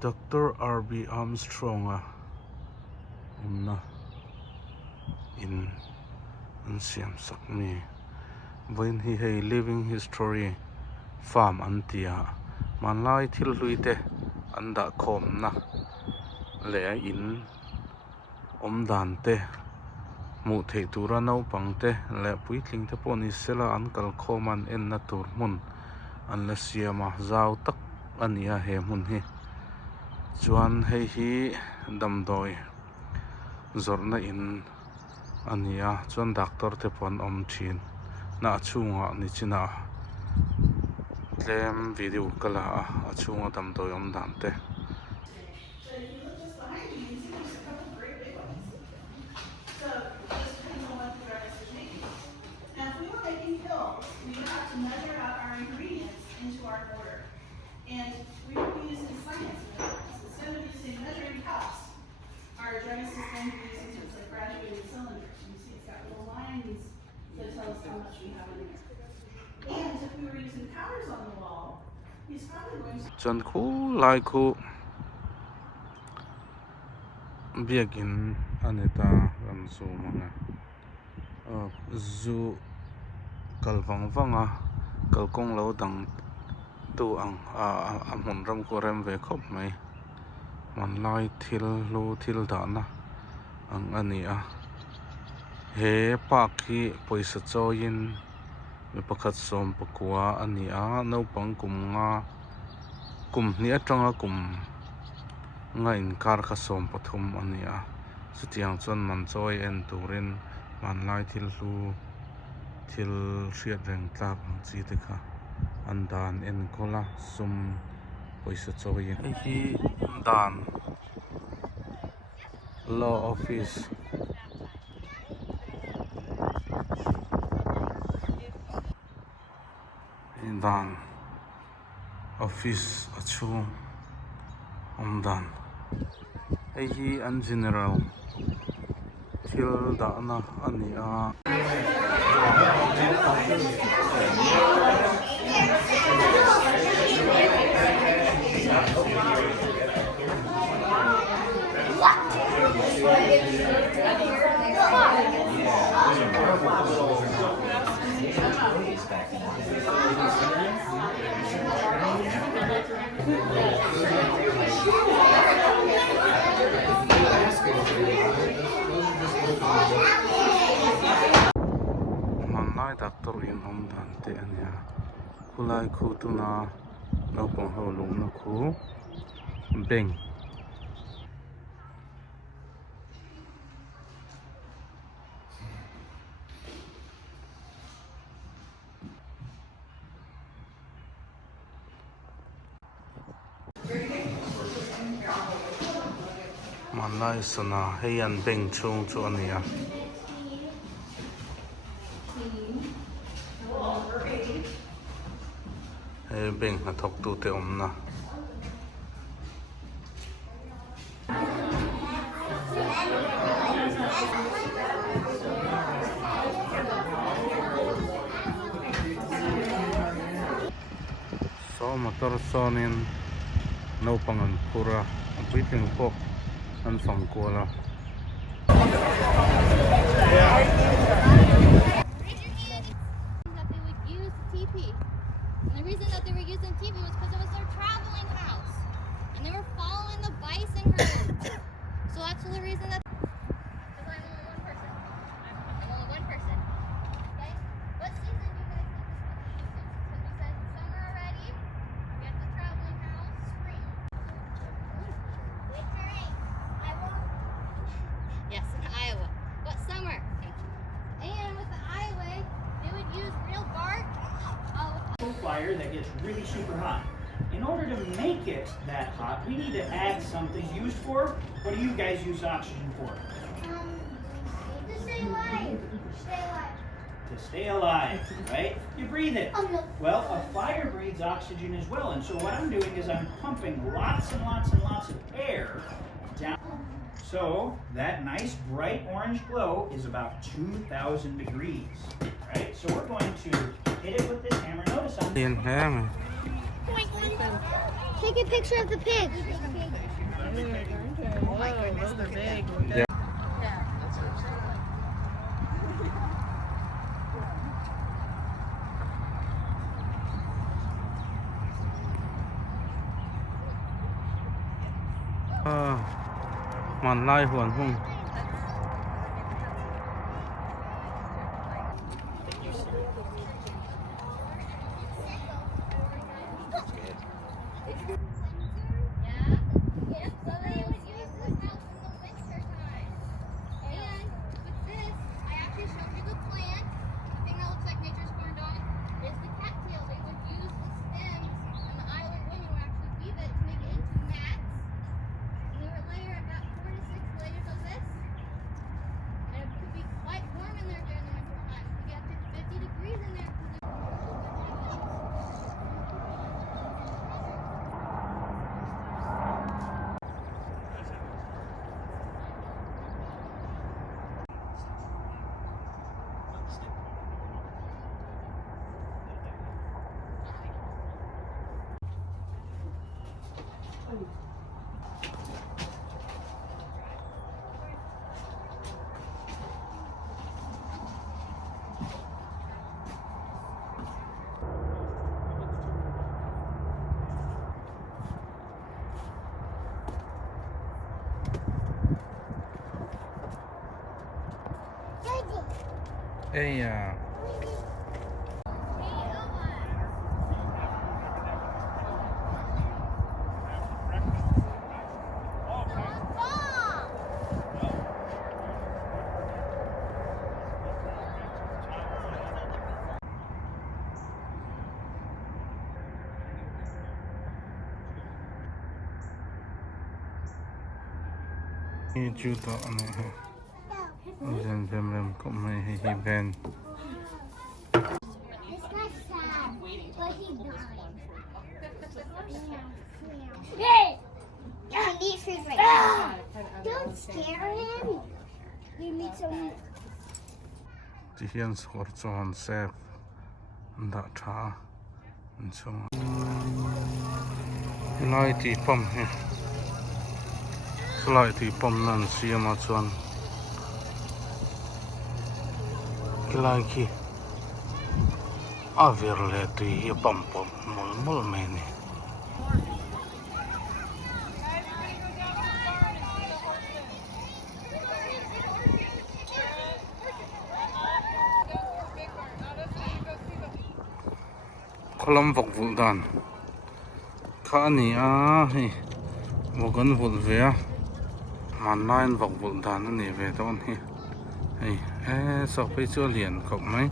Dr. R.B. Armstrong umna in an siam sak mi when he hey living history farm antia manlai thil hluite anda khom na le in dan te mu thei tura no pangte le puitling te poni sela an kal khoman en na tur mun an la siama zau tak ania he mun hi chuan hei hi damdoi zorna in ania chuan doctor te pon om thin na chunga ni china tlem video kala a chunga damdoi om dan te. So if you look just behind you, you can see there's a couple great big ones. So it just depends on what the artist is making. Now if we were making pills, we would have to measure out our ingredients into our mortar. And we would be using science methods. Instead of using measuring cups, our drugist is going to be using things like graduated cylinders. You see it's got little lines that tell us how much we have in there. And if we were using powders on the wall, he's probably going to Chuan khu lai khu biakin aneta ram zu manga zu kalwang wanga kalkong lo dang tu ang a mun ram ko rem ve khop mai man lai thil lu thil da na ang ania he pa khi poisa choin mi pakhat som pakwa ania no pang kum nga kum ni atanga kum nga in kar kha som pathum ania chutiang chon man choi en turin man lai thil lu thil hriat reng tlak chi te kha an dan en kola sum poisa choi hi dan law office dan office achung dan hi an general thil da na ania manai doctor in om dan te ania kulai khu tuna no pong ho lung na khu beng manai sana heian beng chung chu ania he beng na thok tu te om na so motor sonin no pangan pura biting pok an fang kola And the reason that they were using TV was because it was their traveling house. And they were following the bison herd. So that's the reason that... Because I'm only one person. I'm only one person. Okay? What season do you guys think this was? Because we said summer already. We have the traveling house. Spring. Wintering. Iowa. Yes, in Iowa. What summer? And with the Iowa, they would use real bark. Fire that gets really super hot. In order to make it that hot, we need to add something used for. What do you guys use oxygen for? To stay alive. Stay alive. To stay alive, right? You breathe it. Oh, no. Well, a fire breathes oxygen as well. And so what I'm doing is I'm pumping lots and lots and lots of air down. So that nice bright orange glow is about 2,000 degrees, right? So we're going to hit it with this hammer. Notice I'm Take a picture of the pig. Oh my goodness, they're big. Yeah. Man lai huan hung. So they would use this house in the winter time. And with this, I actually showed you the plant. The thing that looks like nature's corn dog is the cattail. They would use the stems and the island women would actually weave it to make it into mats. And they would layer about 4 to 6 layers of this. And it could be quite warm in there during the winter time. It could get up to 50 degrees in there. Hey, He judo on it. Then them come he bend. This guy's sad, but he died. Hey! I need food right now. Don't scare him. You need some. Ti hian sor chon sep da tha chung lai ti pom he lai ti pom nan siama chuan lai ki avir le ti hi pom pom mol mol me ni kholam vok vul dan kha ni a hi vogan vul ve a man nine vok vul dan ani ve don hi hey so pe chu lian khop mai